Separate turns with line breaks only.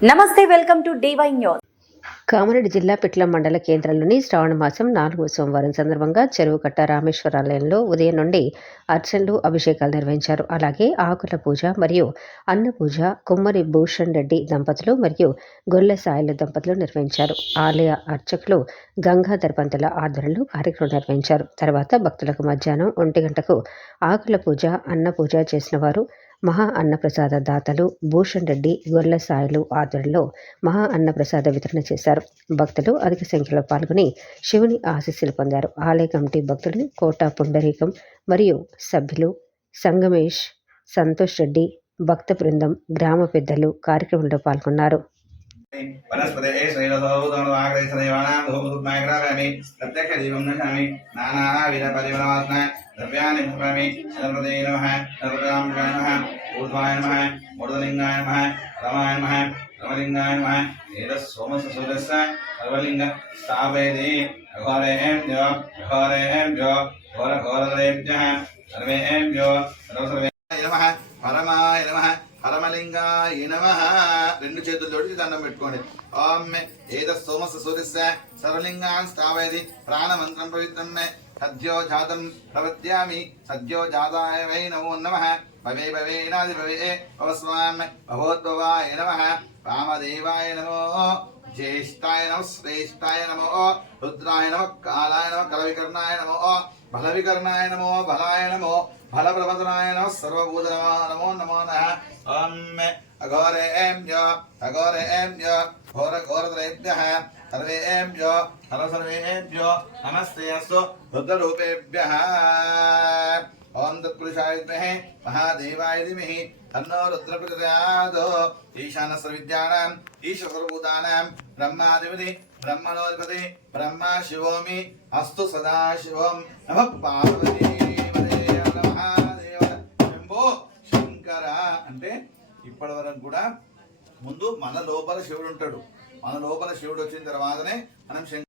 నమస్తే welcome to DY news.
Kamareddy జిల్లా పిట్ల మండల కేంద్రంలోని శ్రావణ మాసం నాలుగవ సోమవారం సందర్భంగా చెరువుకట్ట రామేశ్వరాలయంలో ఉదయం నుండి అర్చనలు అభిషేకాలు నిర్వహించారు. అలాగే ఆకుల పూజ మరియు అన్న పూజ కుమ్మరి భూషణ్ రెడ్డి దంపతులు మరియు గొల్ల సాయిల దంపతులు నిర్వహించారు. ఆలయ అర్చకులు గంగాధర్ పంతుల ఆధ్వర్యంలో కార్యక్రమం నిర్వహించారు. తర్వాత భక్తులకు మధ్యాహ్నం ఒంటి గంటకు ఆకుల పూజ అన్న పూజ చేసిన వారు మహా అన్నప్రసాద దాతలు భూషణ్ రెడ్డి గొర్ల సాయిలు ఆధ్వర్యంలో మహా అన్నప్రసాద వితరణ చేశారు. భక్తులు అధిక సంఖ్యలో పాల్గొని శివుని ఆశీస్సులు పొందారు. ఆలయ కమిటీ భక్తులు కోట పుండరీకం మరియు సభ్యులు సంగమేష్ సంతోష్ రెడ్డి భక్త బృందం గ్రామ పెద్దలు కార్యక్రమంలో పాల్గొన్నారు.
వనస్పతే శ్రీరసోదమాగ్రహితదేవానాం ధూమధూమాగ్రామి ప్రత్యక్ష దీపం దశామి నానావిధ పరిమళవాసన ద్రవ్యాన్ని భ్రమి నర్మదే నమః నర్మదాంబాయ నమః ఊర్ధ్వాయ నమః మూర్ధలింగాయ నమః రమాయ నమః రమలింగాయ నమః ఏతస్ సోమస్య సూర్యస్య సర్వలింగ స్థాపయతి అఘోరేభ్యో అఘోరేభ్యో ఘోర రెండు చేతులు జోడించి దండం పెట్టుకోండి. ఓం ఏద సోమస సూర్యస్య సర్వలింగాన్ స్థావయది ప్రాణమంత్రం పవిత్రం మే సద్యో జాతం ప్రవద్యామి సద్యో జాతాయ వై నమో నమ. భవే భవేనాది భవే భవస్వాం భవోద్భవాయ నమ. రామదేవాయ నమో జ్యేష్ఠాయ నమ శ్రేష్ఠాయ నమో రుద్రాయ నమ కాలాయ నమ కలవికర్ణాయ నమో బలవికర్ణాయ నమో బలాయ నమో ఫలప్రవదనాయ నమ సర్వభూత నమో నమో నమో. నః ఓం అఘోరేభ్యో అఘోరేభ్యో ఘోర ఘోరద్రేభ్యः సర్వేభ్యో హర సర్వేభ్యో నమస్తే అస్తు రుద్రరూపేభ్యः ఓం తత్పురుషాయ విద్మహే మహాదేవాయ ధీమహి తన్నో రుద్ర ప్రచోదయాత్ ఈశాన సర్వవిద్యానాం ఈశ సర్వభూతానాం బ్రహ్మాధిపతి బ్రహ్మణోధిపతి బ్రహ్మ శివోమి అస్తు సదా శివం నమ పార్వతీ మహాదేవ శంభో శంకర అంటే ఇప్పటి వరకు కూడా ముందు మన లోపల శివుడు ఉంటాడు. మన లోపల శివుడు వచ్చిన తర్వాతనే మనం శంకర